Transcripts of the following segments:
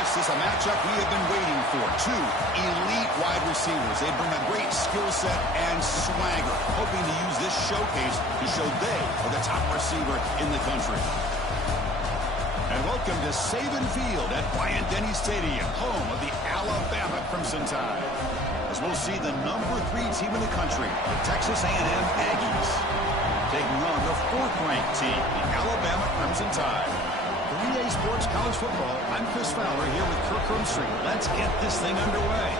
This is a matchup we have been waiting for. Two elite wide receivers. They bring a great skill set and swagger, hoping to use this showcase to show they are the top receiver in the country. And welcome to Saban Field at Bryant-Denny Stadium, home of the Alabama Crimson Tide. As we'll see the number 3 team in the country, the Texas A&M Aggies, taking on the 4th-ranked team, the Alabama Crimson Tide. For EA Sports College Football, I'm Chris Fowler here with Kirk Hermstreet. Let's get this thing underway.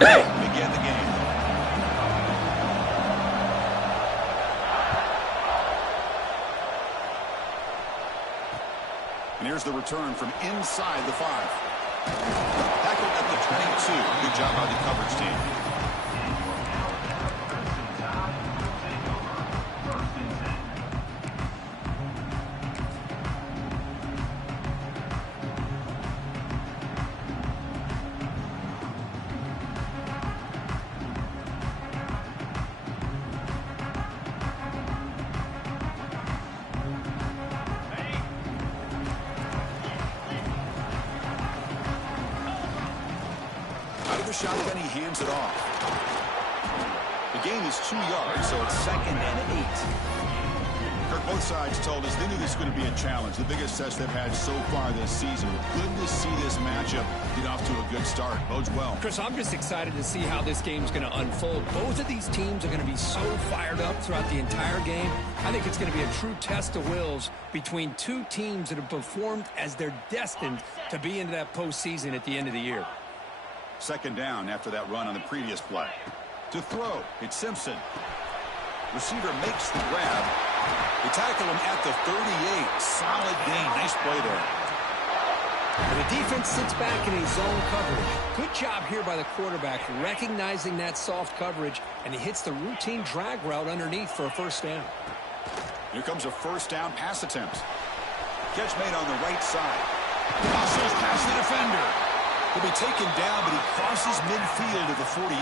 Begin the game. And here's the return from inside the 5. Tackled at the 22. Good job by the coverage team. Shotgun, he hands it off. The gain is 2 yards, so it's 2nd and 8. Kirk, both sides told us they knew this was going to be a challenge, the biggest test they've had so far this season. Good to see this matchup get off to a good start. Bodes well. Chris, I'm just excited to see how this game's going to unfold. Both of these teams are going to be so fired up throughout the entire game. I think it's going to be a true test of wills between two teams that have performed as they're destined to be into that postseason at the end of the year. 2nd down after that run on the previous play. To throw, it's Simpson. Receiver makes the grab. They tackle him at the 38. Solid gain. Nice play there. And the defense sits back in a zone coverage. Good job here by the quarterback recognizing that soft coverage, and he hits the routine drag route underneath for a 1st down. Here comes a 1st down pass attempt. Catch made on the right side. Hustles past the defender. He'll be taken down, but he crosses midfield to the 48.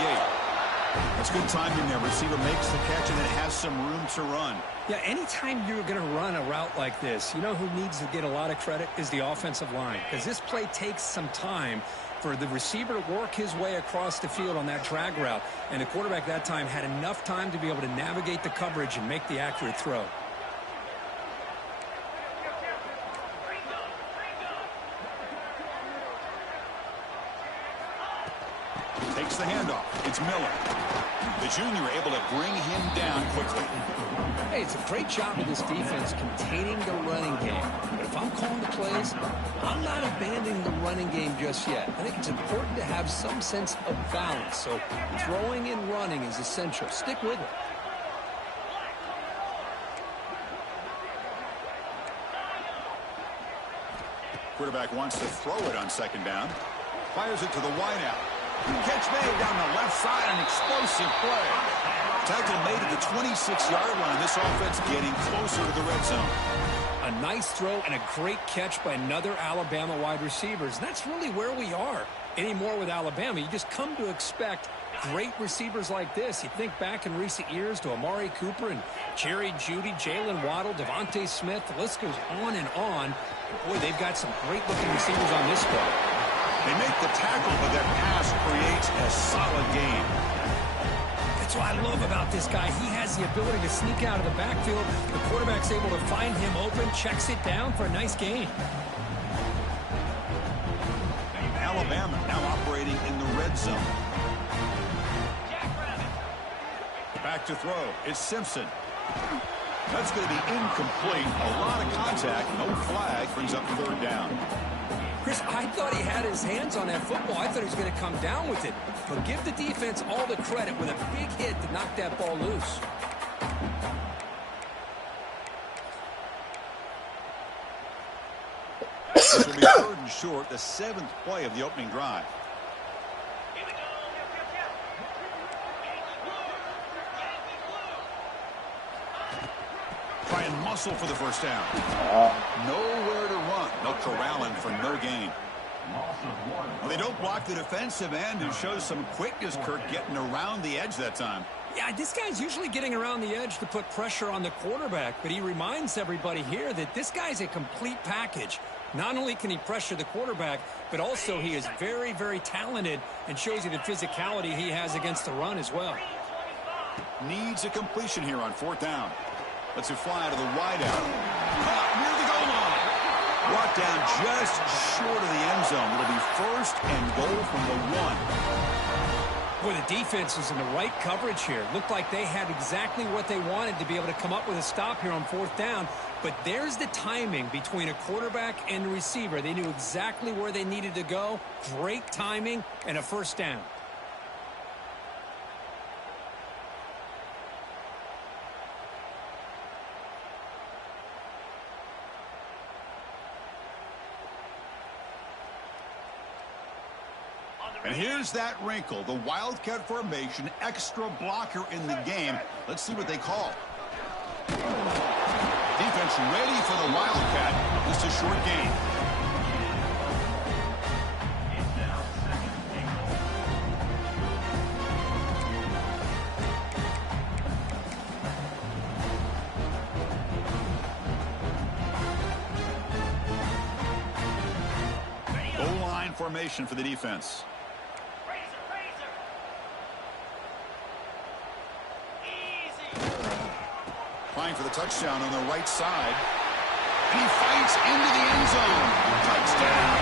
That's good timing there. Receiver makes the catch and then has some room to run. Yeah, anytime you're going to run a route like this, you know who needs to get a lot of credit is the offensive line. Because this play takes some time for the receiver to work his way across the field on that drag route. And the quarterback that time had enough time to be able to navigate the coverage and make the accurate throw. Takes the handoff. It's Miller. The junior able to bring him down quickly. Hey, it's a great job of this defense containing the running game. But if I'm calling the plays, I'm not abandoning the running game just yet. I think it's important to have some sense of balance. So throwing and running is essential. Stick with it. Quarterback wants to throw it on 2nd down. Fires it to the wideout. Catch made down the left side, an explosive play. Tackle made at the 26-yard line. This offense getting closer to the red zone. A nice throw and a great catch by another Alabama wide receivers. And that's really where we are anymore with Alabama. You just come to expect great receivers like this. You think back in recent years to Amari Cooper and Jerry Jeudy, Jalen Waddle, Devontae Smith. The list goes on and on. Boy, they've got some great-looking receivers on this squad. They make the tackle, but that pass creates a solid gain. That's what I love about this guy. He has the ability to sneak out of the backfield. The quarterback's able to find him open, checks it down for a nice gain. Alabama now operating in the red zone. Back to throw. It's Simpson. That's going to be incomplete. A lot of contact. No flag. Brings up 3rd down. Chris, I thought he had his hands on that football. I thought he was going to come down with it. But give the defense all the credit with a big hit to knock that ball loose. This will be 3rd and short, the 7th play of the opening drive. and muscle for the first down. Nowhere to run. They'll corral him for no gain. Well, they don't block the defensive end and shows some quickness, Kirk, getting around the edge that time. Yeah, this guy's usually getting around the edge to put pressure on the quarterback, but he reminds everybody here that this guy's a complete package. Not only can he pressure the quarterback, but also he is very, very talented and shows you the physicality he has against the run as well. Needs a completion here on fourth down. Lets it fly out of the wideout. Caught near the goal line. Brought down just short of the end zone. It'll be first and goal from the 1. Boy, the defense is in the right coverage here. Looked like they had exactly what they wanted to be able to come up with a stop here on fourth down. But there's the timing between a quarterback and a receiver. They knew exactly where they needed to go. Great timing and a first down. And here's that wrinkle, the Wildcat formation, extra blocker in the game. Let's see what they call. Defense ready for the Wildcat. Just a short gain. Goal line formation for the defense. Trying for the touchdown on the right side. And he fights into the end zone. Touchdown.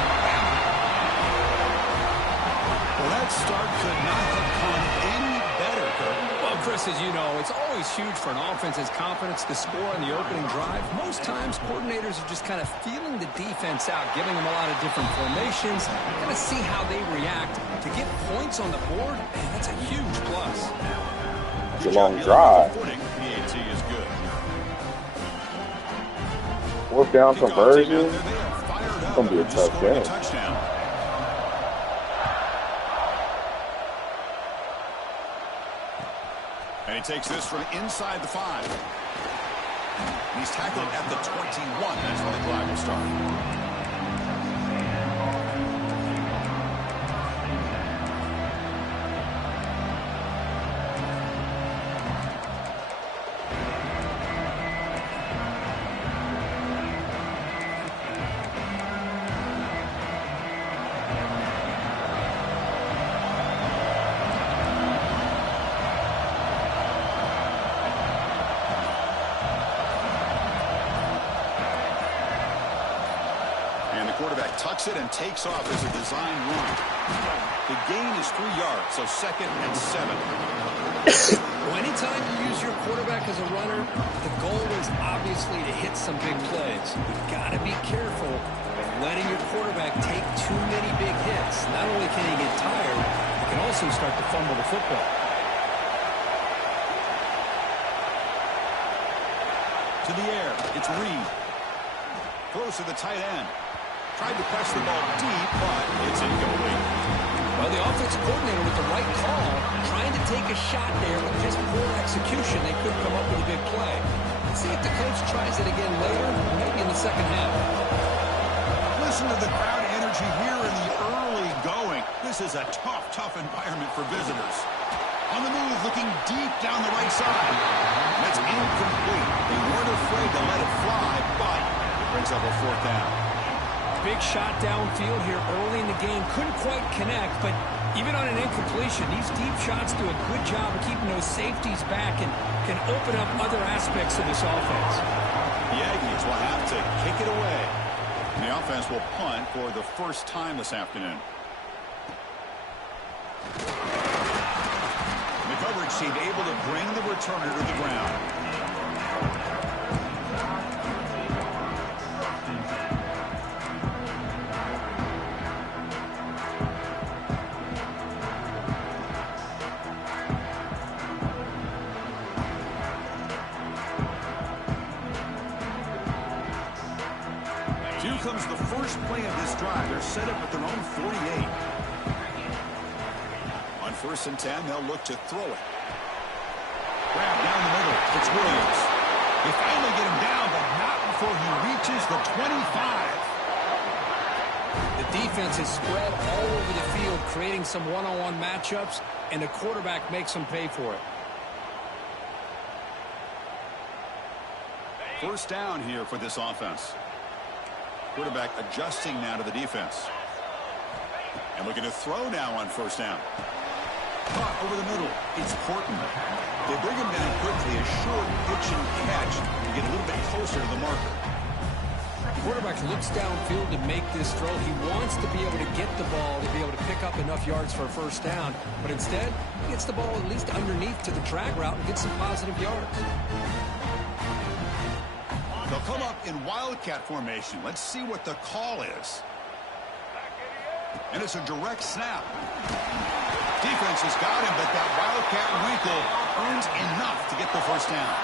Well, that start could not have come any better, Kirk. Well, Chris, as you know, it's always huge for an offense's confidence to score on the opening drive. Most times, coordinators are just kind of feeling the defense out, giving them a lot of different formations, kind of see how they react. To get points on the board, man, that's a huge plus. It's a long drive. PAT is good. Fourth down conversion. It's going to be a tough game. And he takes this from inside the 5. And he's tackled at the 21. That's where the drive will start. Tucks it and takes off as a design run. The gain is 3 yards, so 2nd and 7. Well, anytime you use your quarterback as a runner, the goal is obviously to hit some big plays. You've got to be careful of letting your quarterback take too many big hits. Not only can he get tired, he can also start to fumble the football. To the air, it's Reed. Throws to the tight end. Tried to press the ball deep, but it's incomplete. Well, the offensive coordinator with the right call, trying to take a shot there, but just poor execution. They couldn't come up with a big play. Let's see if the coach tries it again later, maybe in the second half. Listen to the crowd energy here in the early going. This is a tough environment for visitors. On the move, looking deep down the right side. That's incomplete. They weren't afraid to let it fly, but it brings up a fourth down. Big shot downfield here early in the game. Couldn't quite connect, but even on an incompletion, these deep shots do a good job of keeping those safeties back and can open up other aspects of this offense. The Aggies will have to kick it away. And the offense will punt for the first time this afternoon. The coverage team able to bring the returner to the ground. Here comes the first play of this drive. They're set up at their own 48. On 1st and 10, they'll look to throw it. Grab down the middle. It's Williams. They finally get him down, but not before he reaches the 25. The defense is spread all over the field, creating some one-on-one matchups, and the quarterback makes them pay for it. First down here for this offense. Quarterback adjusting now to the defense. And looking to throw now on first down. Caught over the middle. It's Portland. They bring him down quickly. A short pitch and catch to get a little bit closer to the marker. The quarterback looks downfield to make this throw. He wants to be able to get the ball to be able to pick up enough yards for a first down. But instead, he gets the ball at least underneath to the drag route and gets some positive yards. They'll come up in wildcat formation. Let's see what the call is. And it's a direct snap. Defense has got him, but that wildcat wrinkle earns enough to get the first down.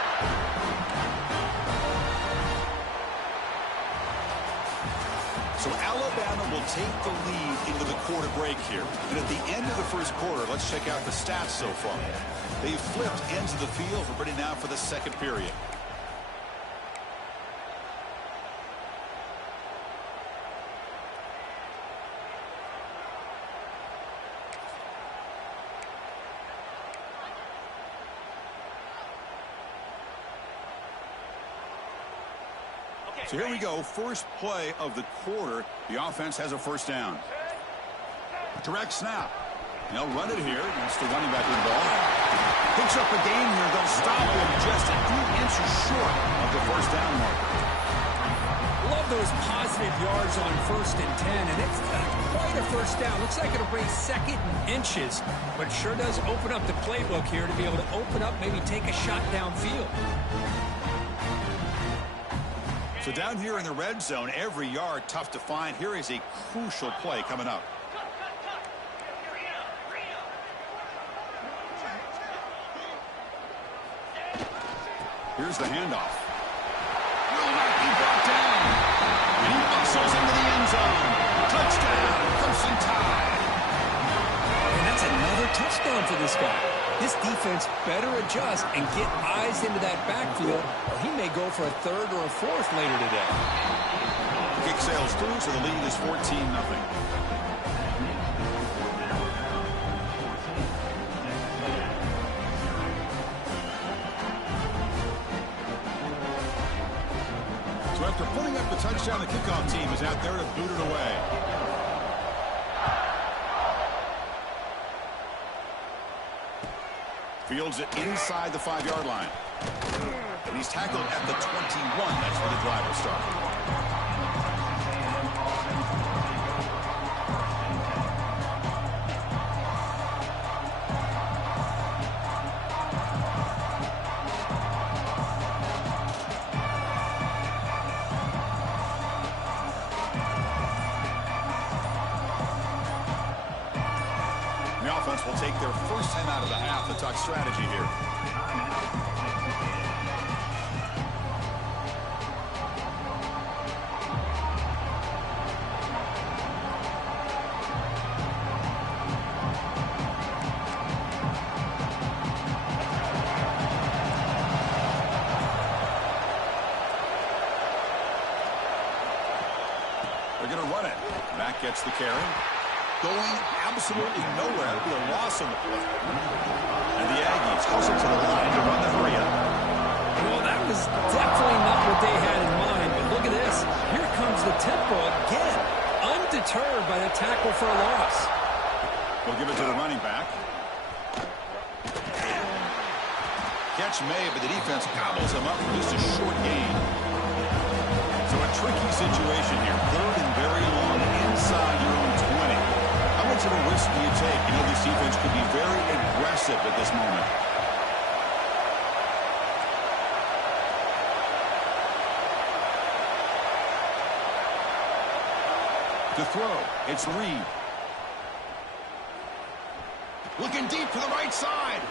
So Alabama will take the lead into the quarter break here. And at the end of the first quarter, let's check out the stats so far. They've flipped ends of the field. We're ready now for the second period. So here we go, first play of the quarter. The offense has a first down. Direct snap. They'll run it here. That's the running back with the ball. Picks up a gain here. They'll stop him just a few inches short of the first down marker. Love those positive yards on 1st and 10, and it's not quite a first down. Looks like it'll bring second and inches, but sure does open up the playbook here to be able to open up, maybe take a shot downfield. So down here in the red zone, every yard tough to find. Here is a crucial play coming up. Here's the handoff. Will not be brought down. And he muscles into the end zone. Touchdown, Crimson Tide. And that's another touchdown for this guy. This defense better adjust and get eyes into that backfield, or he may go for a third or a fourth later today. Kick sails through, so the lead is 14-0. So after putting up the touchdown, the kickoff team is out there to boot it away. Fields it inside the 5-yard line. And he's tackled at the 21. That's where the drive will start. The offense will take their first time out of the half to talk strategy here. They're going to run it. Mack gets the carry. Going absolutely nowhere. It'll be a loss on the play. And the Aggies hustle to the line to run the hurry up. Well, that was definitely not what they had in mind, but look at this. Here comes the tempo again, undeterred by the tackle for a loss. We'll give it to the running back. Catch made, but the defense gobbles him up for just a short gain. So a tricky situation here. Third and very long inside your own 20. How much of a risk do you take? You know, this defense could be very aggressive at this moment. To throw, it's Reed. Looking deep to the right side.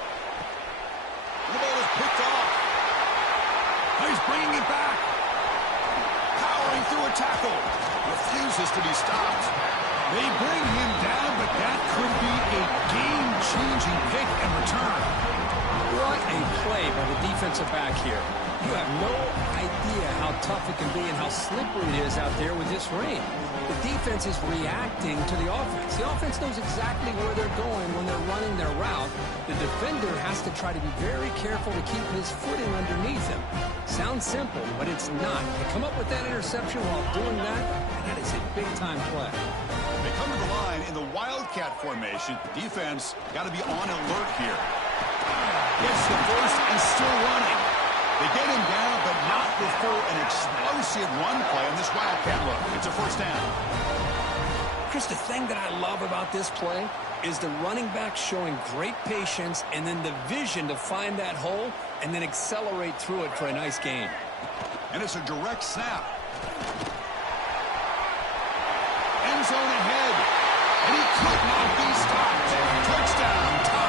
The ball is picked off. He's bringing it back. Powering through a tackle. Refuses to be stopped. They bring him down, but that could be a game-changing pick and return. What a play by the defensive back here. You have no idea how tough it can be and how slippery it is out there with this rain. The defense is reacting to the offense. The offense knows exactly where they're going when they're running their route. The defender has to try to be very careful to keep his footing underneath him. Sounds simple, but it's not. They come up with that interception while doing that, and that is a big-time play. They come to the line in the Wildcat formation. Defense got to be on alert here. Gets the first and still running. They get him down, but not before an explosive run play on this Wildcat look. It's a first down. Chris, the thing that I love about this play is the running back showing great patience and then the vision to find that hole and then accelerate through it for a nice gain. And it's a direct snap. End zone ahead. And he could not be stopped. Touchdown, tie.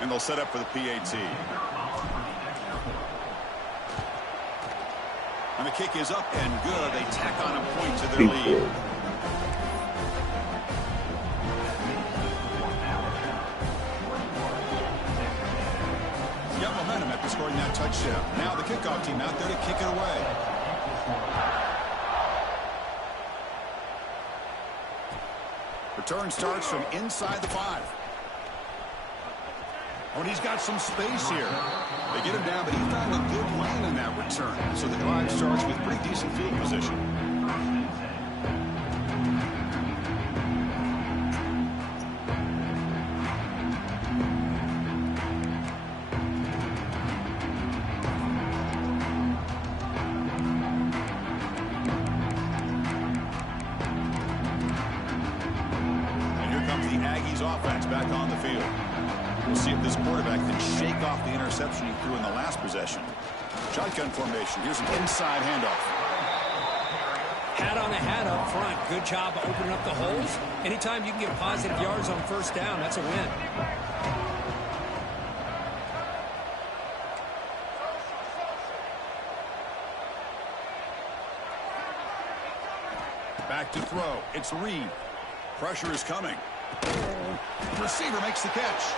And they'll set up for the PAT. And the kick is up and good. They tack on a point to their lead. Got momentum after scoring that touchdown. Now the kickoff team out there to kick it away. Return starts from inside the 5. Oh, and he's got some space here. They get him down, but he found a good lane on that return. So the drive starts with pretty decent field position. And here comes the Aggies offense back on the field. We'll see if this quarterback can shake off the interception he threw in the last possession. Shotgun formation. Here's an inside handoff. Hat on a hat up front. Good job of opening up the holes. Anytime you can get positive yards on first down, that's a win. Back to throw. It's Reed. Pressure is coming. Receiver makes the catch.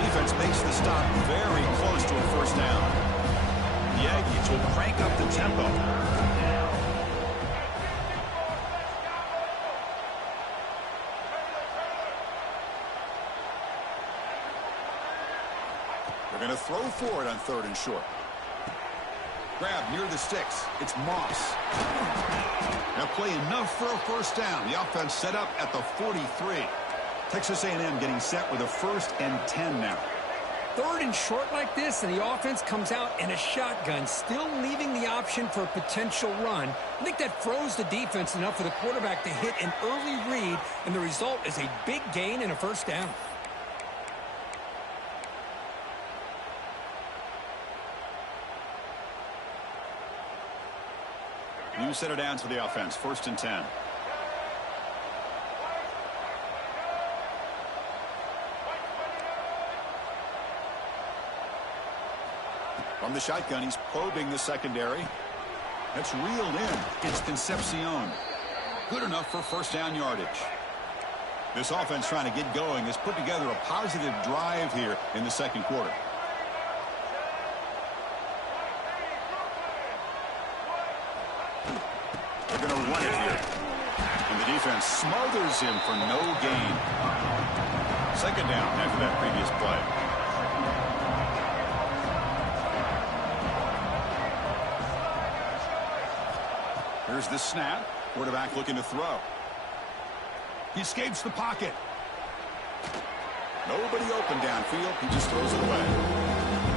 Defense makes the stop very close to a first down. The Aggies will crank up the tempo. They're going to throw for it on 3rd and short. Grab near the sticks. It's Moss. Now play enough for a first down. The offense set up at the 43. Texas A&M getting set with a 1st and 10 now. 3rd and short like this, and the offense comes out in a shotgun, still leaving the option for a potential run. I think that froze the defense enough for the quarterback to hit an early read, and the result is a big gain and a first down. New center downs for the offense. 1st and 10. From the shotgun, he's probing the secondary. That's reeled in. It's Concepcion. Good enough for first down yardage. This offense trying to get going has put together a positive drive here in the second quarter. They're going to run it here. And the defense smothers him for no gain. 2nd down after that previous play. Here's the snap. Quarterback looking to throw. He escapes the pocket. Nobody open downfield. He just throws it away.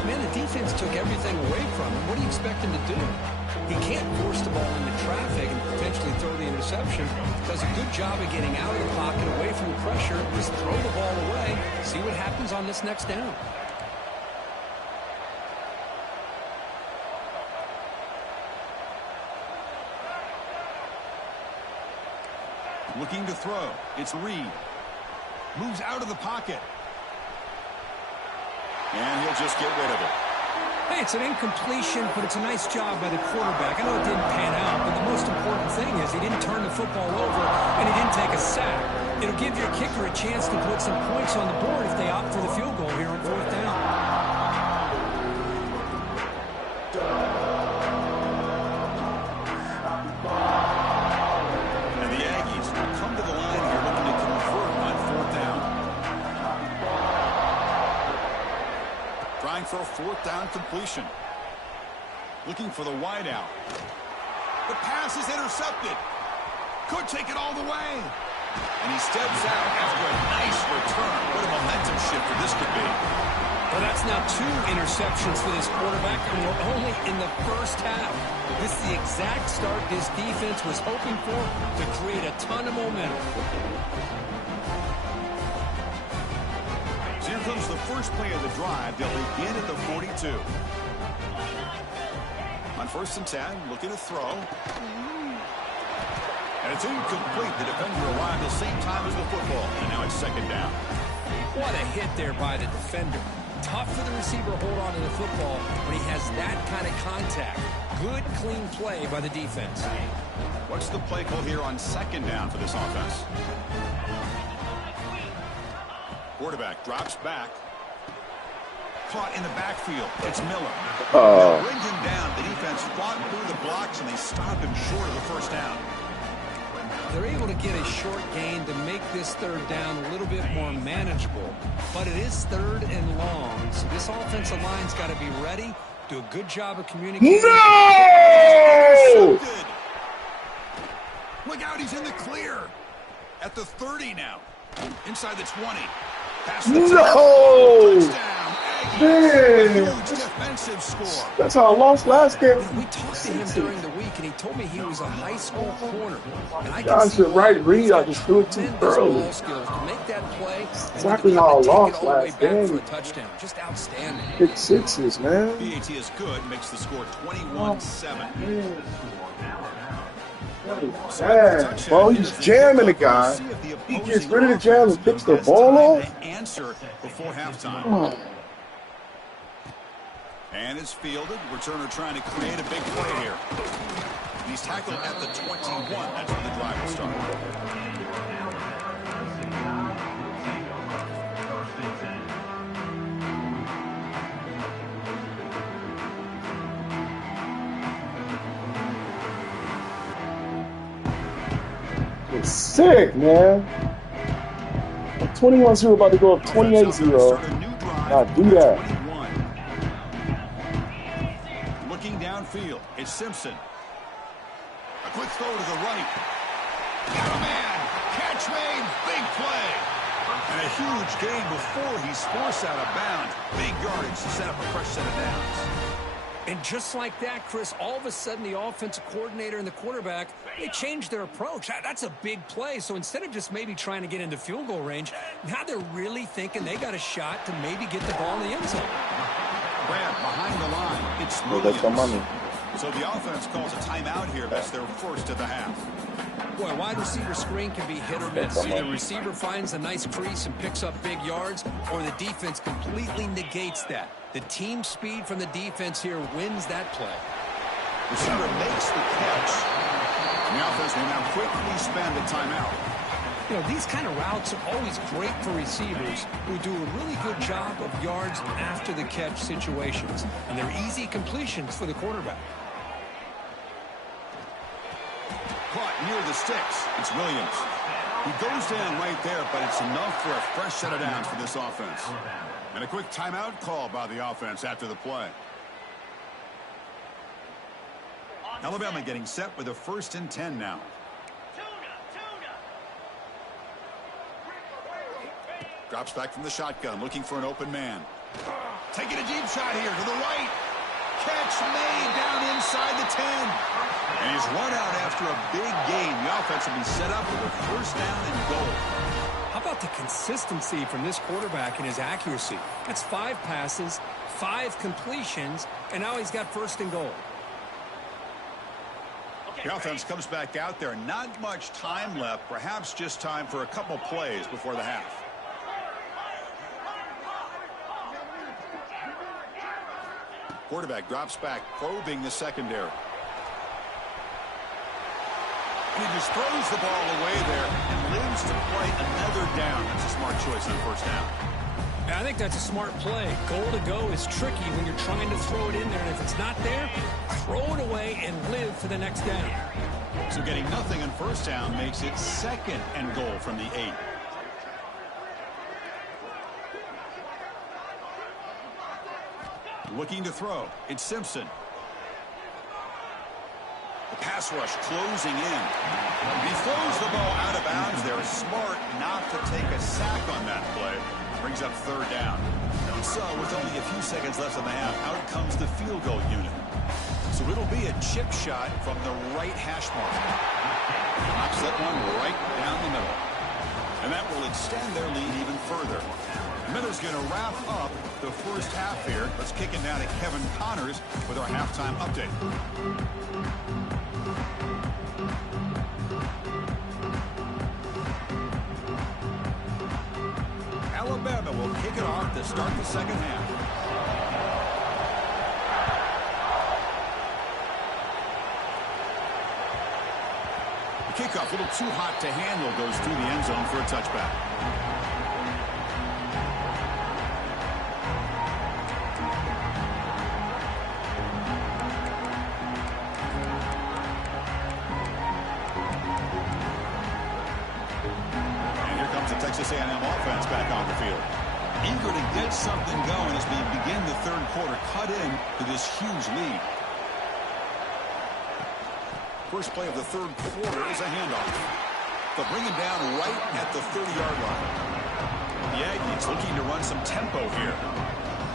Man, the defense took everything away from him. What do you expect him to do? He can't force the ball into traffic and potentially throw the interception. Does a good job of getting out of the pocket, away from the pressure. Just throw the ball away. See what happens on this next down. Looking to throw. It's Reed. Moves out of the pocket. And he'll just get rid of it. Hey, it's an incompletion, but it's a nice job by the quarterback. I know it didn't pan out, but the most important thing is he didn't turn the football over, and he didn't take a sack. It'll give your kicker a chance to put some points on the board if they opt for the field goal here on 4th down. And the Aggies will come to the line here looking to convert on 4th down. Trying for a 4th down completion. Looking for the wide out. The pass is intercepted. Could take it all the way. And he steps out after a nice return. What a momentum shifter this could be. Well, that's now 2 interceptions for this quarterback, and we're only in the first half. This is the exact start this defense was hoping for to create a ton of momentum. So here comes the first play of the drive. They'll begin at the 42. On 1st and 10, looking to throw. And it's incomplete. The defender arrived at the same time as the football. And now it's 2nd down. What a hit there by the defender. Tough for the receiver to hold on to the football when he has that kind of contact. Good, clean play by the defense. What's the play call here on 2nd down for this offense? Quarterback drops back. Caught in the backfield. It's Miller. They'll bring him down. The defense fought through the blocks, and they stop him short of the 1st down. They're able to get a short gain to make this 3rd down a little bit more manageable. But it is 3rd and long, so this offensive line's got to be ready, do a good job of communicating. No! Look out, he's in the clear. At the 30 now. Inside the 20. Past the 10. No! Touchdown. Man. Huge defensive score. That's how I lost last game. We talked to him during the week, and he told me he was a high school corner. And I Y'all should right read. I just threw it too early. ball skills to make that play. Exactly how I lost last game. For a touchdown. Just outstanding. Pick sixes, man. BAT is good. Makes the score 21-7. Sad, bro. He's jamming the guy. He gets rid of the jam and picks the ball off. Answer before halftime. Oh. And it's fielded. Returner trying to create a big play here. He's tackled at the 21. That's when the drive will start. It's sick, man. 21-0 about to go up 28-0. Now do that. Looking downfield, it's Simpson. A quick throw to the right. Got a man. Catch made. Big play. And a huge gain before he's forced out of bounds. Big yardage to set up a fresh set of downs. And just like that, Chris, all of a sudden the offensive coordinator and the quarterback, they changed their approach. That's a big play. So instead of just maybe trying to get into field goal range, now they're really thinking they got a shot to maybe get the ball in the end zone. Grab behind the line. It's That's the money. So the offense calls a timeout here. That's their first of the half. Boy, wide receiver screen can be hit or miss. Either the receiver finds a nice crease and picks up big yards, or the defense completely negates that. The team speed from the defense here wins that play. Receiver makes the catch. And the offense will now quickly spend a timeout. You know, these kind of routes are always great for receivers who do a really good job of yards after the catch situations. And they're easy completions for the quarterback. Caught near the sticks. It's Williams. He goes down right there, but it's enough for a fresh set of downs for this offense. And a quick timeout call by the offense after the play. Alabama getting set with a 1st and 10 now. Drops back from the shotgun, looking for an open man. Taking a deep shot here to the right. Catch made down inside the 10. And he's run out after a big gain. The offense will be set up with a 1st down and goal. How about the consistency from this quarterback and his accuracy? That's 5 passes, 5 completions, and now he's got 1st and goal. The offense comes back out there. Not much time left. Perhaps just time for a couple plays before the half. Quarterback drops back, probing the secondary. And he just throws the ball away there and lives to play another down. That's a smart choice on first down. I think that's a smart play. Goal to go is tricky when you're trying to throw it in there, and if it's not there, throw it away and live for the next down. So getting nothing on first down makes it 2nd and goal from the 8. Looking to throw. It's Simpson. The pass rush closing in. He throws the ball out of bounds there. Smart not to take a sack on that play. Brings up 3rd down. And so with only a few seconds left in the half, out comes the field goal unit. So it'll be a chip shot from the right hash mark. Knocks that one right down the middle. And that will extend their lead even further. Miller's going to wrap up the first half here. Let's kick it down to Kevin Connors with our halftime update. Alabama will kick it off to start the second half. The kickoff, a little too hot to handle, goes through the end zone for a touchback. Texas A&M offense back on the field. Eager to get something going as we begin the third quarter, cut in to this huge lead. First play of the third quarter is a handoff. They'll bring him down right at the 30-yard line. The Aggies looking to run some tempo here.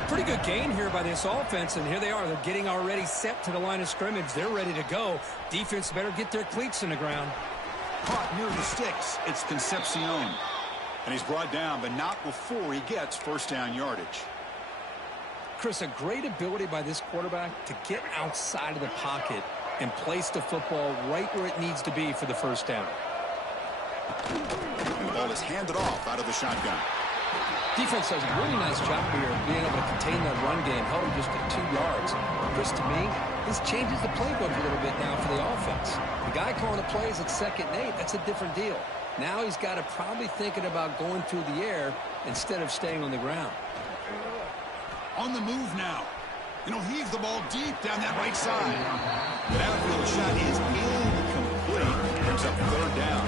Pretty good gain here by this offense, and here they are. They're getting already set to the line of scrimmage. They're ready to go. Defense better get their cleats in the ground. Caught near the sticks. It's Concepcion. And he's brought down, but not before he gets first down yardage. Chris, a great ability by this quarterback to get outside of the pocket and place the football right where it needs to be for the first down. The ball is handed off out of the shotgun. Defense does a really nice job here of being able to contain that run game, held him just at 2 yards. Chris, to me, this changes the playbook a little bit now for the offense. The guy calling the plays at 2nd and 8, that's a different deal. Now he's got to probably thinking about going through the air instead of staying on the ground. On the move now. And he'll heave the ball deep down that right side. The downfield shot is incomplete. Brings up 3rd down.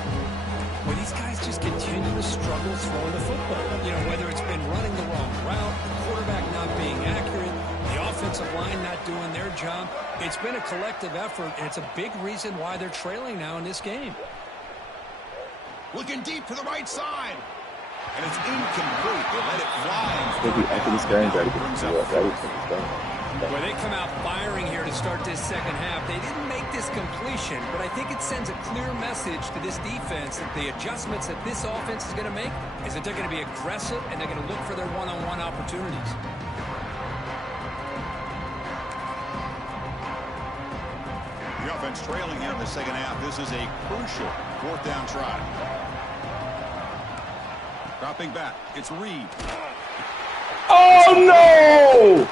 Well, these guys just continue to struggle throwing the football. You know, whether it's been running the wrong route, the quarterback not being accurate, the offensive line not doing their job. It's been a collective effort, and it's a big reason why they're trailing now in this game. Looking deep to the right side. And it's incomplete. They let it fly. Well, they come out firing here to start this second half. They didn't make this completion, but I think it sends a clear message to this defense that the adjustments that this offense is going to make is that they're going to be aggressive and they're going to look for their one-on-one opportunities. The offense trailing here in the second half. This is a crucial 4th down try. Dropping back. It's Reed. Oh, no!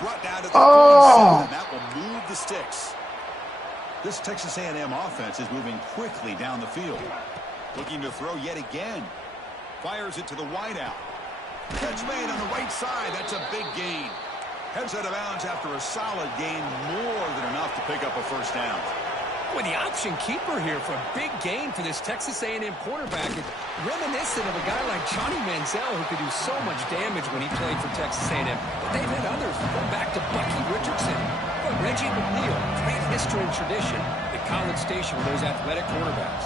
Brought down to the 47, and that will move the sticks. This Texas A&M offense is moving quickly down the field. Looking to throw yet again. Fires it to the wideout. Catch made on the right side. That's a big gain. Heads out of bounds after a solid gain, more than enough to pick up a first down. Well, the option keeper here for a big gain for this Texas A&M quarterback. It's reminiscent of a guy like Johnny Manziel who could do so much damage when he played for Texas A&M. But they've had others, going back to Bucky Richardson. But Reggie McNeil, great history and tradition at College Station with those athletic quarterbacks.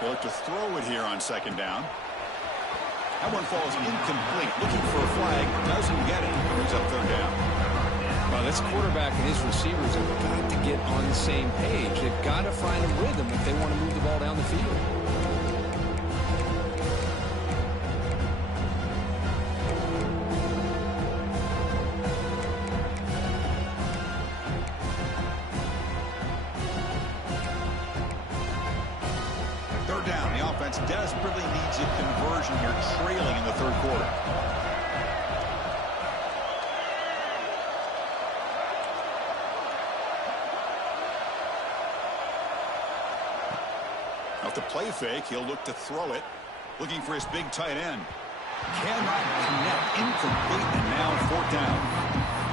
They look to throw it here on 2nd down. That one falls incomplete. Looking for a flag. Doesn't get it. Brings up 3rd down. Well, this quarterback and his receivers have got to get on the same page. They've got to find a rhythm if they want to move the ball down the field. Third down. The offense desperately needs a conversion here, trailing in the third quarter. Off the play fake, he'll look to throw it. Looking for his big tight end. Cannot connect. Incomplete, and now 4th down.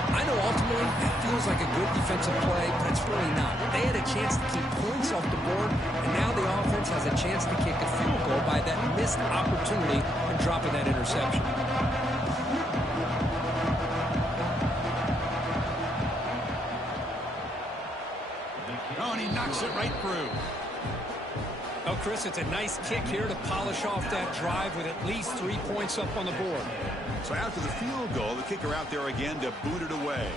I know ultimately that feels like a good defensive play, but it's really not. They had a chance to keep points off the board, and now the offense has a chance to kick a field goal by that missed opportunity and dropping that interception. Oh, and he knocks it right through. Oh, Chris, it's a nice kick here to polish off that drive with at least 3 points up on the board. So after the field goal, the kicker out there again to boot it away.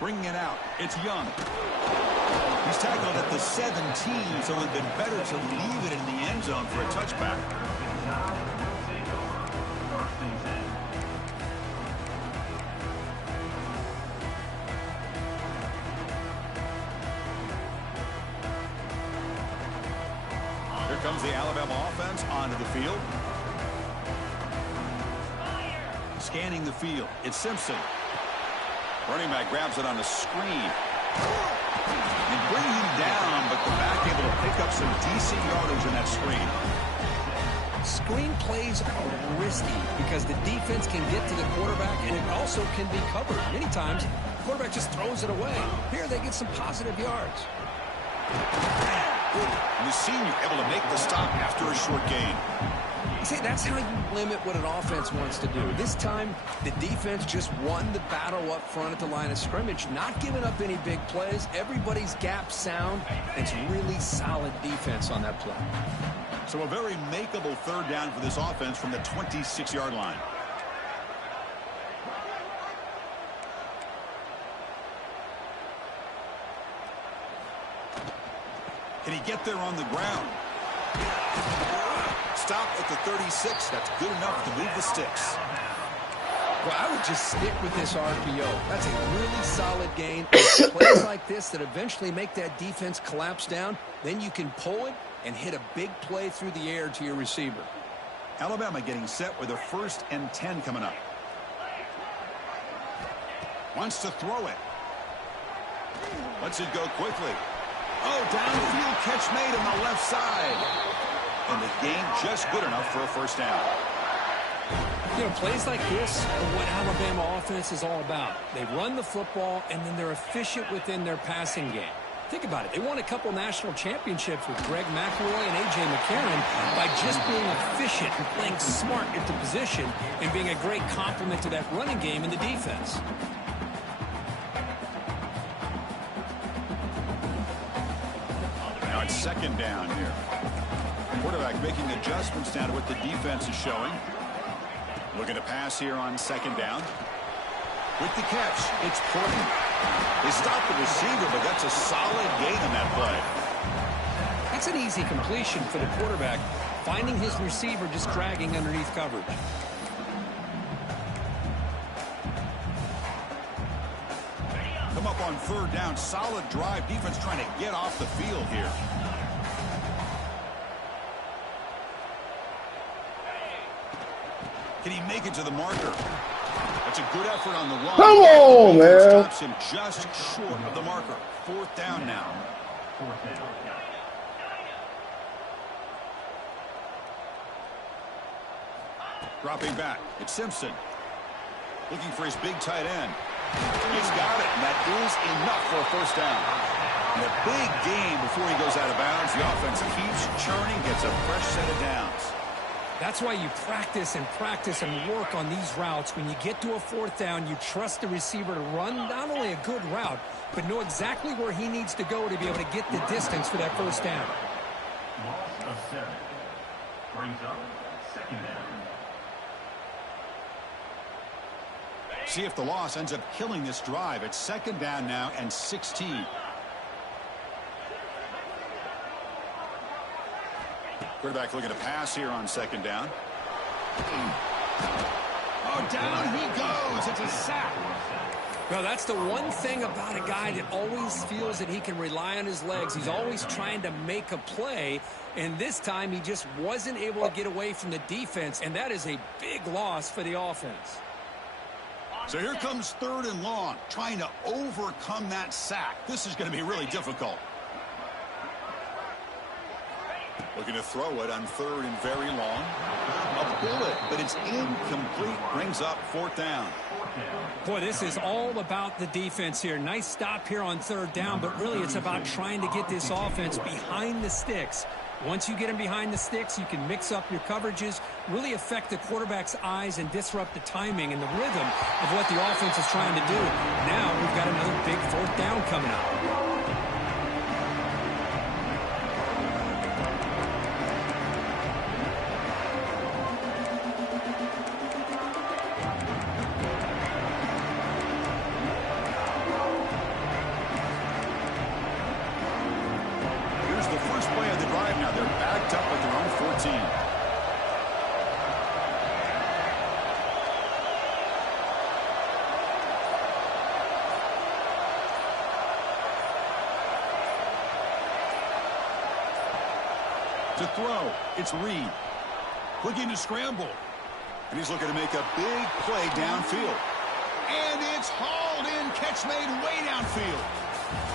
Bringing it out, it's Young. He's tackled at the 17, so it would have been better to leave it in the end zone for a touchback. Here comes the Alabama offense onto the field. Scanning the field, it's Simpson. Running back grabs it on a screen. And bring him down, but the back able to pick up some decent yardage in that screen. Screen plays are risky because the defense can get to the quarterback, and it also can be covered. Many times, the quarterback just throws it away. Here, they get some positive yards. And the senior able to make the stop after a short gain. See, that's how you limit what an offense wants to do. This time, the defense just won the battle up front at the line of scrimmage, not giving up any big plays. Everybody's gap sound. It's really solid defense on that play. So a very makeable 3rd down for this offense from the 26-yard line. Can he get there on the ground? Stop at the 36. That's good enough to move the sticks. Well, I would just stick with this RPO. That's a really solid gain. It's plays like this that eventually make that defense collapse down. Then you can pull it and hit a big play through the air to your receiver. Alabama getting set with a 1st and 10 coming up. Wants to throw it. Lets it go quickly. Oh, downfield catch made on the left side. And the gain just good enough for a 1st down. You know, plays like this are what Alabama offense is all about. They run the football, and then they're efficient within their passing game. Think about it. They won a couple national championships with Greg McElroy and A.J. McCarron by just being efficient and playing smart at the position and being a great complement to that running game in the defense. Now it's 2nd down here. Quarterback making adjustments down to what the defense is showing. Looking to pass here on 2nd down. With the catch, it's Portland. They stopped the receiver, but that's a solid gain on that play. That's an easy completion for the quarterback, finding his receiver just dragging underneath coverage. Come up on 3rd down. Solid drive. Defense trying to get off the field here. Can he make it to the marker? That's a good effort on the run. Come on, man. Stops him just short of the marker. 4th down now. Dropping back. It's Simpson. Looking for his big tight end. He's got it, and that is enough for a 1st down. And a big gain before he goes out of bounds. The offense keeps churning, gets a fresh set of downs. That's why you practice and work on these routes. When you get to a 4th down, you trust the receiver to run not only a good route, but know exactly where he needs to go to be able to get the distance for that 1st down. Loss of 7. Brings up 2nd down. See if the loss ends up killing this drive. It's 2nd down now and 16. Quarterback looking to pass here on 2nd down. Oh, down he goes. It's a sack. Well, that's the one thing about a guy that always feels that he can rely on his legs. He's always trying to make a play, and this time he just wasn't able to get away from the defense, and that is a big loss for the offense. So here comes 3rd and long, trying to overcome that sack. This is going to be really difficult. Looking to throw it on 3rd and very long. A bullet, but it's incomplete. Brings up 4th down. Boy, this is all about the defense here. Nice stop here on 3rd down, but really it's about trying to get this offense behind the sticks. Once you get them behind the sticks, you can mix up your coverages, really affect the quarterback's eyes and disrupt the timing and the rhythm of what the offense is trying to do. Now we've got another big 4th down coming up. To throw, it's Reed. Looking to scramble. And he's looking to make a big play downfield. And it's hauled in, catch made way downfield.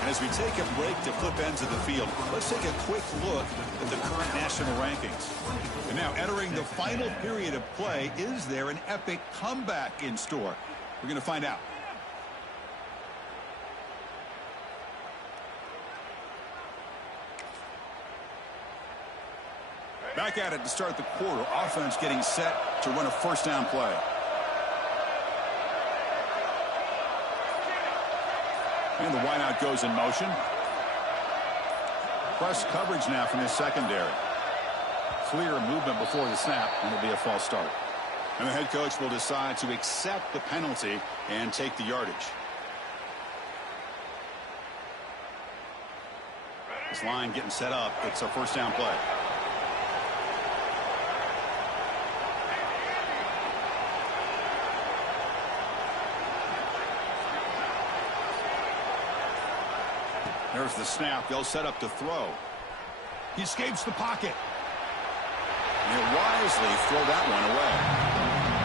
And as we take a break to flip ends of the field, let's take a quick look at the current national rankings. And now entering the final period of play, is there an epic comeback in store? We're going to find out. Back at it to start the quarter. Offense getting set to run a 1st down play. And the wideout goes in motion. Press coverage now from his secondary. Clear movement before the snap, and it'll be a false start. And the head coach will decide to accept the penalty and take the yardage. This line getting set up. It's a 1st down play. There's the snap. They'll set up to throw. He escapes the pocket. And he'll wisely throw that one away.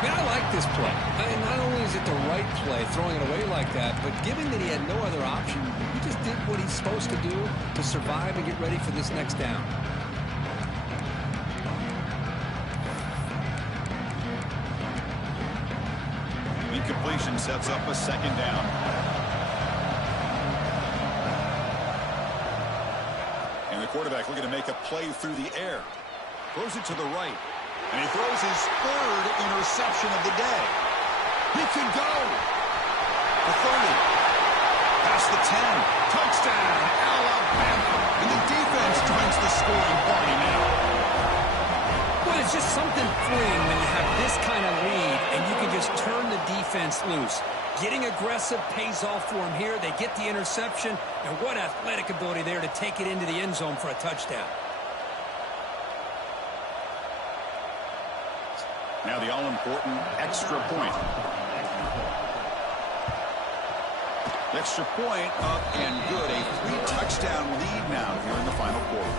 I like this play. Not only is it the right play, throwing it away like that, but given that he had no other option, he just did what he's supposed to do to survive and get ready for this next down. Incompletion sets up a 2nd down. And the quarterback looking to make a play through the air. Throws it to the right. And he throws his 3rd interception of the day. He could go. The 30. Past the 10. Touchdown, Alabama. And the defense joins the scoring party now. Well, it's just something freeing when you have this kind of lead and you can just turn the defense loose. Getting aggressive pays off for him here. They get the interception, and what athletic ability there to take it into the end zone for a touchdown. Now the all-important extra point. Extra point up and good. A 3-touchdown lead now here in the final quarter.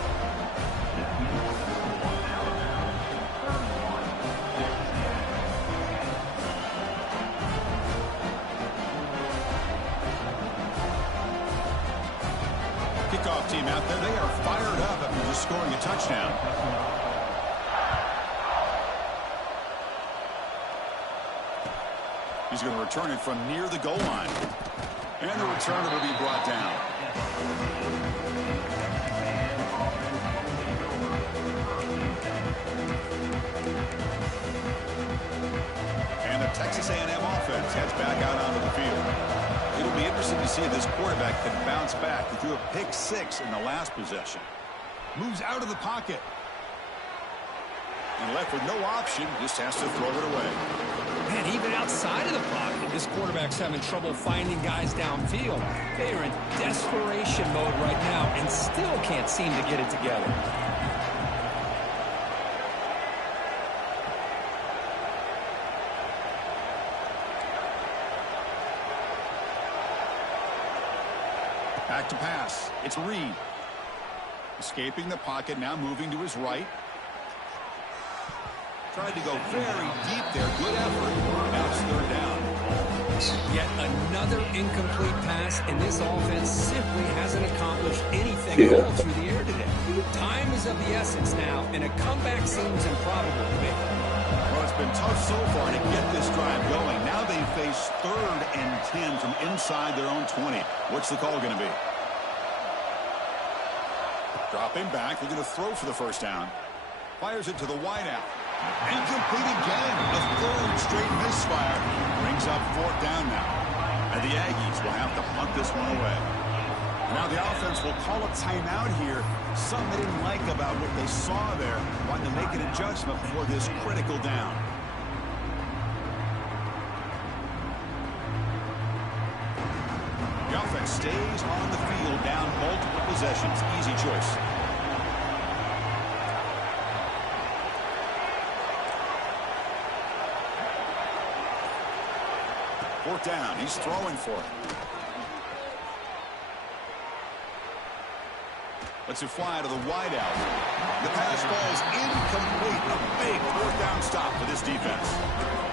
Kickoff team out there. They are fired up after just scoring a touchdown. He's going to return it from near the goal line. And the returner will be brought down. And the Texas A&M offense heads back out onto the field. It'll be interesting to see if this quarterback can bounce back. He threw a pick 6 in the last possession. Moves out of the pocket. And left with no option, just has to throw it away. Man, even outside of the pocket, this quarterback's having trouble finding guys downfield. They are in desperation mode right now and still can't seem to get it together. Back to pass. It's Reed. Escaping the pocket, now moving to his right. Tried to go very deep there. Good effort. Now it's 3rd down. Yet another incomplete pass, and this offense simply hasn't accomplished anything at all through the air today. Time is of the essence now, and a comeback seems improbable to me. Well, it's been tough so far to get this drive going. Now they face 3rd and 10 from inside their own 20. What's the call going to be? Dropping back, they're going to throw for the first down. Fires it to the wideout. Incomplete again. A 3rd straight misfire. Brings up 4th down now. And the Aggies will have to punt this one away. Now the offense will call a timeout here. Something they didn't like about what they saw there. Wanting to make an adjustment before this critical down. The offense stays on the field down multiple possessions. Easy choice. Fourth down. He's throwing for it. Lets it fly to the wideout. The pass falls incomplete. A big 4th down stop for this defense.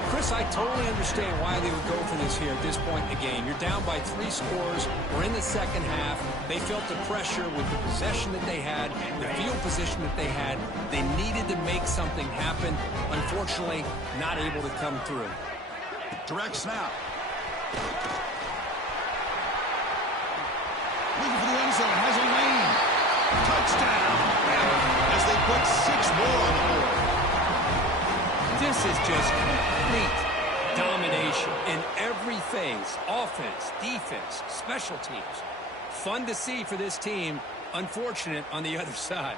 Chris, I totally understand why they would go for this here at this point in the game. You're down by 3 scores. We're in the second half. They felt the pressure with the possession that they had, the field position that they had. They needed to make something happen. Unfortunately, not able to come through. Direct snap. Looking for the end zone. Has a lane. Touchdown. As they put 6 more on the board. This is just complete domination in every phase. Offense, defense, special teams. Fun to see for this team. Unfortunate on the other side.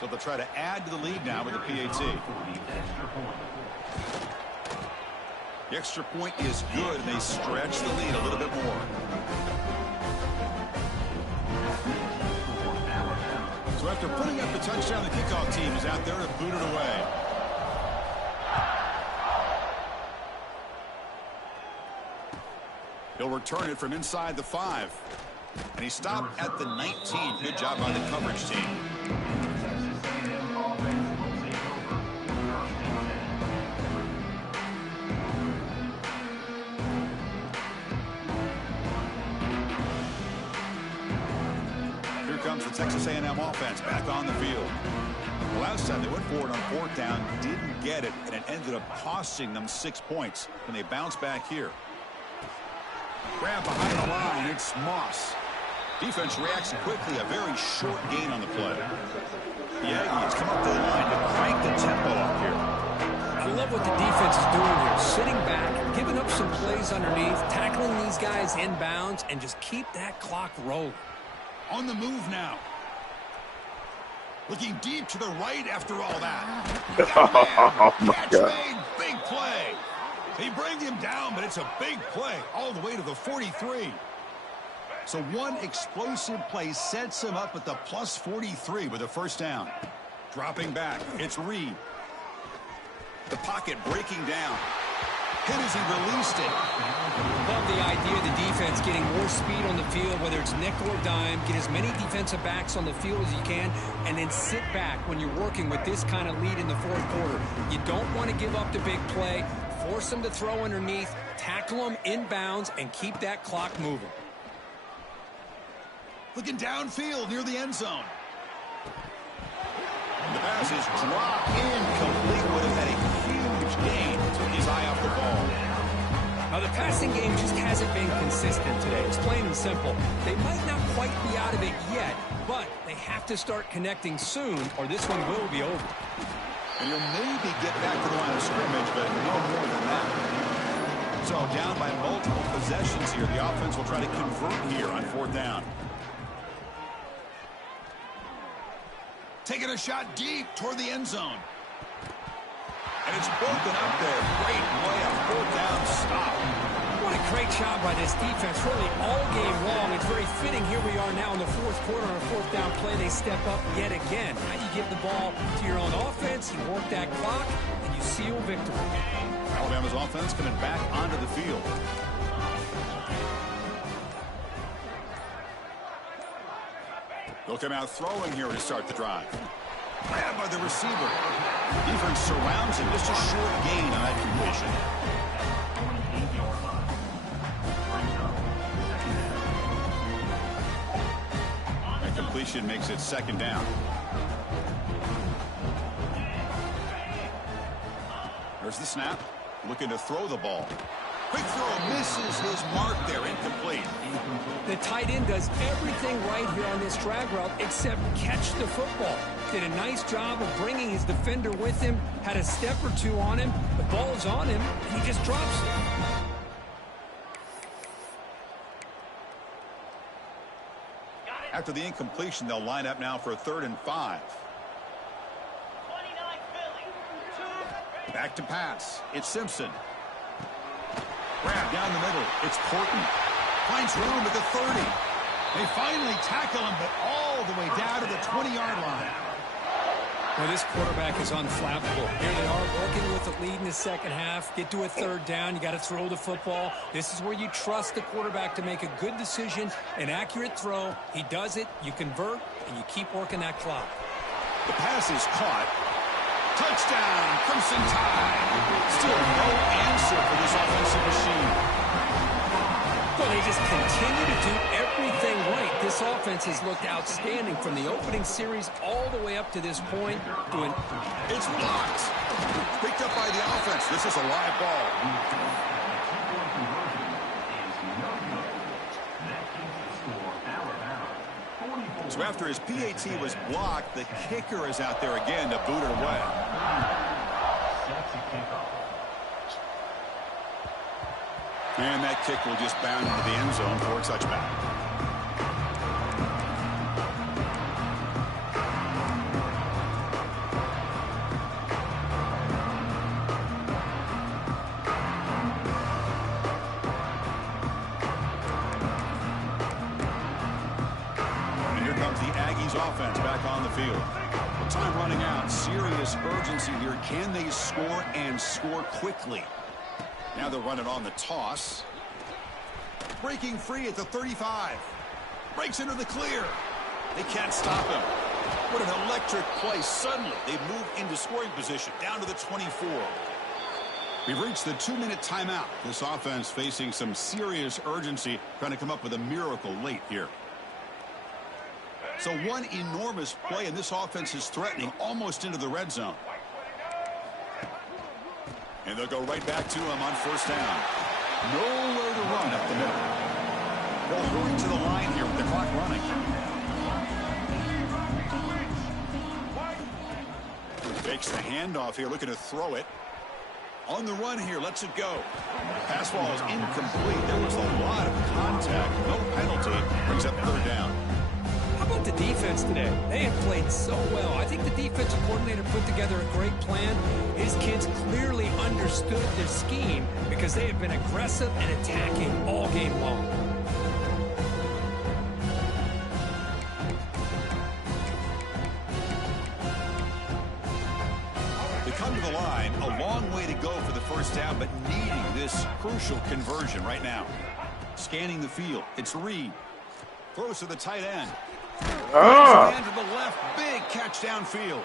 So they'll try to add to the lead now with the PAT. The extra point is good, and they stretch the lead a little bit more. So after putting up the touchdown, the kickoff team is out there to boot it away. He'll return it from inside the 5. And he stopped at the 19. Good job by the coverage team. Here comes the Texas A&M offense back on the field. The last time they went forward on 4th down, didn't get it, and it ended up costing them 6 points. And they bounce back here. Grab behind the line, it's Moss. Defense reacts quickly, a very short gain on the play. The Aggies come up to the line to crank the tempo up here. I love what the defense is doing here. Sitting back, giving up some plays underneath, tackling these guys inbounds, and just keep that clock rolling. On the move now. Looking deep to the right after all that. Oh, my Catch God. made, big play. They bring him down, but it's a big play all the way to the 43. So one explosive play sets him up at the plus 43 with a first down. Dropping back, it's Reed. The pocket breaking down. Hit as he released it. Love the idea of the defense getting more speed on the field, whether it's nickel or dime. Get as many defensive backs on the field as you can, and then sit back when you're working with this kind of lead in the 4th quarter. You don't want to give up the big play. Force them to throw underneath, tackle them inbounds, and keep that clock moving. Looking downfield near the end zone. The pass is dropped incomplete. Would have had a huge gain. Took his eye off the ball. Now, the passing game just hasn't been consistent today. It's plain and simple. They might not quite be out of it yet, but they have to start connecting soon, or this one will be over. And he'll maybe get back to the line of scrimmage, but no more than that. So down by multiple possessions here. The offense will try to convert here on 4th down. Taking a shot deep toward the end zone. And it's broken up there. Great play, a 4th down stop. What a great job by this defense, really all game long. It's very fitting. Here we are now in the 4th quarter on a 4th down play. They step up yet again. Now you give the ball to your own offense, you work that clock, and you seal victory. Alabama's offense coming back onto the field. They'll come out throwing here to start the drive. Grabbed by the receiver. Defense surrounds him. Just a short gain on that completion. That completion makes it second down. There's the snap. Looking to throw the ball. Quick throw, misses his mark there, incomplete. The tight end does everything right here on this drag route except catch the football. Did a nice job of bringing his defender with him, had a step or two on him, the ball's on him, and he just drops it. After the incompletion, they'll line up now for a 3rd and 5. Back to pass. It's Simpson. Grab down the middle. It's Porton. Finds room at the 30. They finally tackle him, but all the way down to the 20-yard line. Well, this quarterback is unflappable. Here they are working with the lead in the second half. Get to a 3rd down. You got to throw the football. This is where you trust the quarterback to make a good decision, an accurate throw. He does it. You convert, and you keep working that clock. The pass is caught. Touchdown, Crimson Tide. Still no answer for this offensive machine. Well, they just continue to do everything right. This offense has looked outstanding from the opening series all the way up to this point. It's blocked. Picked up by the offense. This is a live ball. So after his PAT was blocked, the kicker is out there again to boot it away. And that kick will just bound into the end zone for a touchback. Offense back on the field. With time running out, serious urgency here. Can they score and score quickly? Now they're running on the toss. Breaking free at the 35. Breaks into the clear. They can't stop him. What an electric play. Suddenly they move into scoring position down to the 24. We've reached the 2-minute timeout. This offense facing some serious urgency, trying to come up with a miracle late here. So one enormous play, and this offense is threatening almost into the red zone. And they'll go right back to him on 1st down. Nowhere to run up the middle. They'll hurry to the line here with the clock running. Fakes the handoff here, looking to throw it. On the run here, lets it go. Pass ball is incomplete. There was a lot of contact. No penalty. Brings up 3rd down. How about the defense today? They have played so well. I think the defensive coordinator put together a great plan. His kids clearly understood their scheme because they have been aggressive and attacking all game long. They come to the line, a long way to go for the 1st down, but needing this crucial conversion right now. Scanning the field, it's Reed. Throws to the tight end. Man to the left, big catch downfield.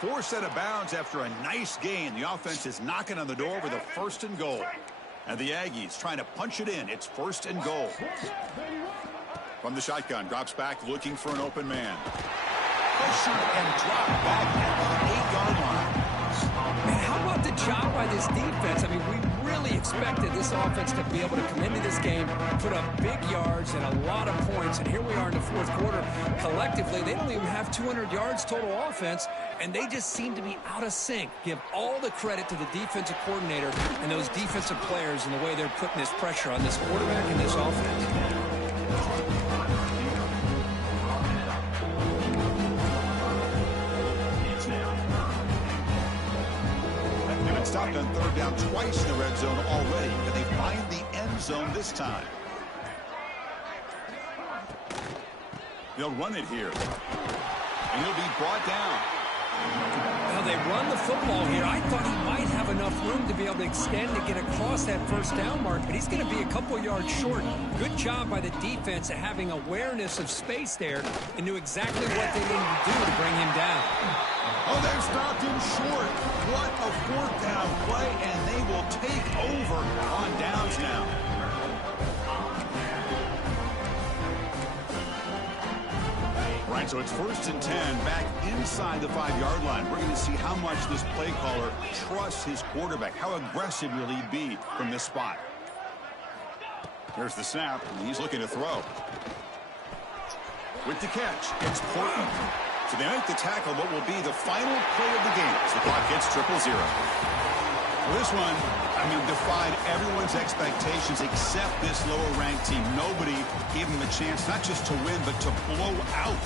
Forced out of bounds after a nice gain. The offense is knocking on the door with a 1st and goal. And the Aggies trying to punch it in. It's 1st and goal. From the shotgun, drops back looking for an open man. Pressured and dropped back at the 8-yard line. Man, how about the job by this defense? I mean, we really expected this offense to be able to come into this game, put up big yards and a lot of points, and here we are in the 4th quarter. Collectively, they don't even have 200 yards total offense, and they just seem to be out of sync. Give all the credit to the defensive coordinator and those defensive players and the way they're putting this pressure on this quarterback and this offense. Stopped on 3rd down twice in the red zone already. Can they find the end zone this time? They'll run it here. And he'll be brought down. Now they run the football here. I thought he might have enough room to be able to extend to get across that first down mark, but he's going to be a couple yards short. Good job by the defense of having awareness of space there and knew exactly what they needed to do to bring him down. Oh, they've stopped him short. What a fourth down play, and they will take over on downs now. Right, so it's 1st and 10 back inside the 5-yard line. We're going to see how much this play caller trusts his quarterback. How aggressive will he be from this spot? There's the snap, and he's looking to throw. With the catch, it's Portland. So they make the tackle what will be the final play of the game as the clock hits 0-0. Well, this one, defied everyone's expectations except this lower-ranked team. Nobody gave them a chance not just to win, but to blow out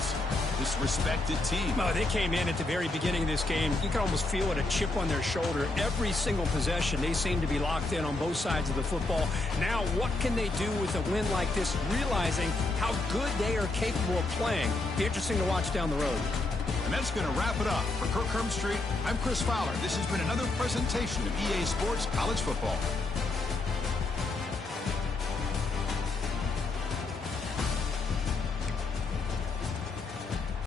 this respected team. Oh, they came in at the very beginning of this game. You can almost feel it, a chip on their shoulder. Every single possession, they seem to be locked in on both sides of the football. Now, what can they do with a win like this, realizing how good they are capable of playing? Be interesting to watch down the road. And that's going to wrap it up. For Kirk Street, I'm Chris Fowler. This has been another presentation of EA Sports College Football.